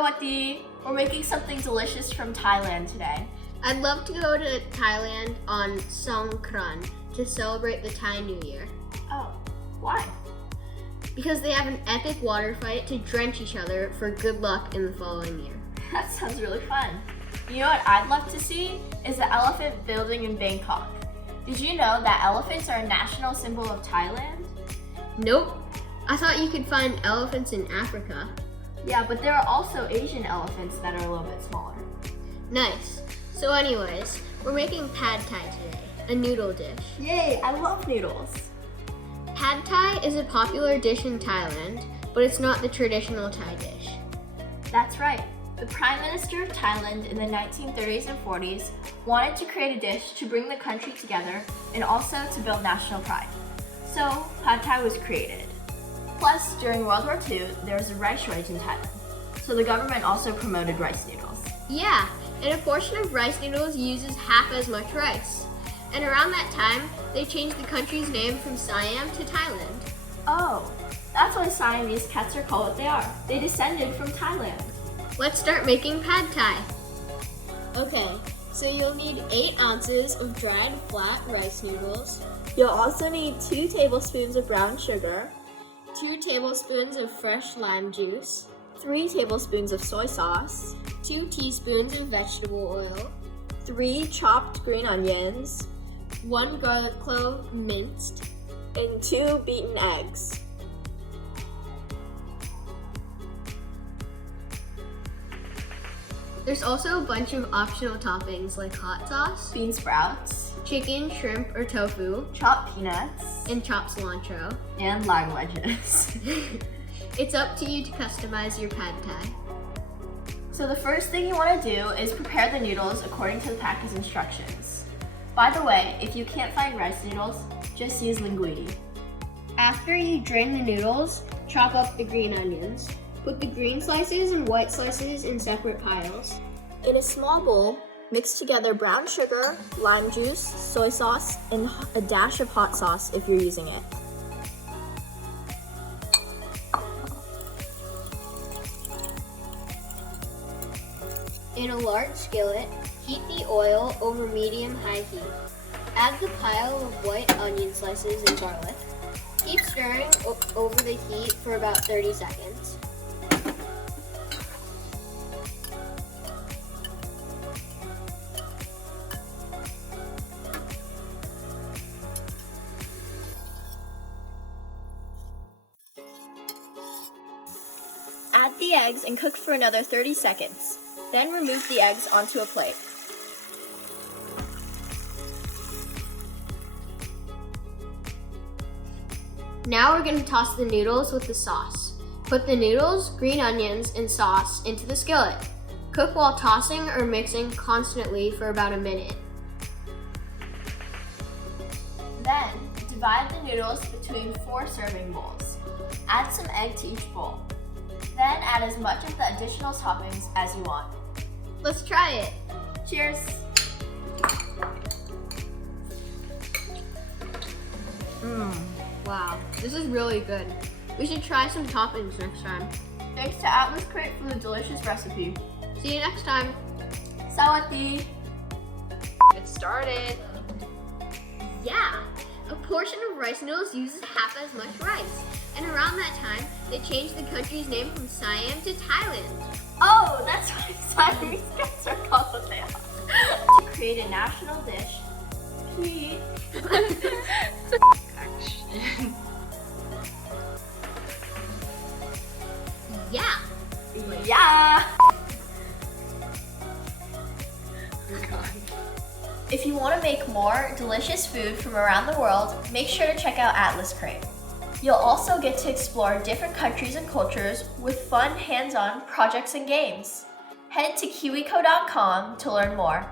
Sawati, we're making something delicious from Thailand today. I'd love to go to Thailand on Songkran to celebrate the Thai New Year. Oh, why? Because they have an epic water fight to drench each other for good luck in the following year. That sounds really fun. You know what I'd love to see is the elephant building in Bangkok. Did you know that elephants are a national symbol of Thailand? Nope. I thought you could find elephants in Africa. Yeah, but there are also Asian elephants that are a little bit smaller. Nice. So anyways, we're making pad thai today, a noodle dish. Yay, I love noodles. Pad thai is a popular dish in Thailand, but it's not the traditional Thai dish. That's right. The Prime Minister of Thailand in the 1930s and 40s wanted to create a dish to bring the country together and also to build national pride. So, pad thai was created. Plus, during World War II, there was a rice shortage in Thailand. So the government also promoted rice noodles. Yeah, and a portion of rice noodles uses half as much rice. And around that time, they changed the country's name from Siam to Thailand. Oh, that's why Siamese cats are called what they are. They descended from Thailand. Let's start making pad thai. Okay, so you'll need 8 ounces of dried flat rice noodles, You'll also need 2 tablespoons of brown sugar, 2 tablespoons of fresh lime juice, 3 tablespoons of soy sauce, 2 teaspoons of vegetable oil, 3 chopped green onions, 1 garlic clove minced, and 2 beaten eggs. There's also a bunch of optional toppings like hot sauce, Bean sprouts, chicken, shrimp, or tofu, chopped peanuts, and chopped cilantro. and lime wedges. It's up to you to customize your pad thai. So the first thing you want to do is prepare the noodles according to the package instructions. By the way, if you can't find rice noodles, just use linguine. After you drain the noodles, chop up the green onions. Put the green slices and white slices in separate piles. In a small bowl, mix together brown sugar, lime juice, soy sauce, and a dash of hot sauce if you're using it. In a large skillet, heat the oil over medium-high heat. Add the pile of white onion slices and garlic. Keep stirring over the heat for about 30 seconds. Add the eggs and cook for another 30 seconds. Then remove the eggs onto a plate. Now we're going to toss the noodles with the sauce. Put the noodles, green onions, and sauce into the skillet. Cook while tossing or mixing constantly for about a minute. Then, divide the noodles between 4 serving bowls. Add some egg to each bowl. Then add as much of the additional toppings as you want. Let's try it. Cheers! Wow, this is really good. We should try some toppings next time. Thanks to Atlas Crate for the delicious recipe. See you next time. Sawati! Get started. Yeah, a portion of rice noodles uses half as much rice. And around that time, they changed the country's name from Siam to Thailand. Oh, that's why Siamese cats are called what they are. To create a national dish, Pete. Action. Yeah. Yeah! Oh God. If you want to make more delicious food from around the world, make sure to check out Atlas Crate. You'll also get to explore different countries and cultures with fun hands-on projects and games. Head to KiwiCo.com to learn more.